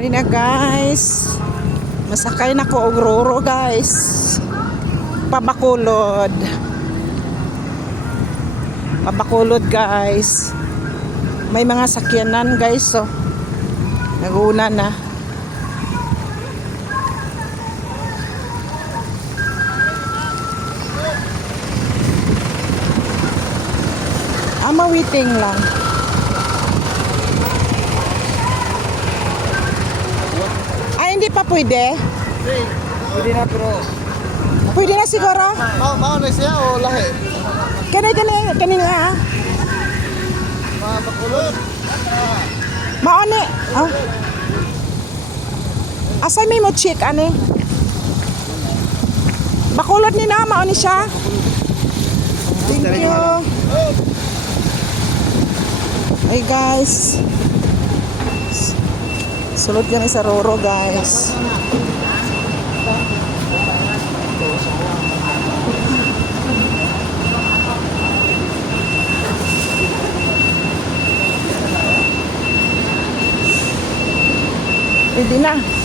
Ari na guys. Masakay na ko og roro guys. Pabakulod. Pabakulod guys. May mga sakyanan guys so. Naguna na. Waiting lang. Ay, hindi pa pwede? Pwede na pero... Pwede na siguro? Maon na siya o lahi? Kani nga. Mabakulod. Maone. Oh. Asay may mo check ani? Bakulod ni na, maone siya. Thank you. Hey guys. Sulod kami sa Roro guys. Pwede na.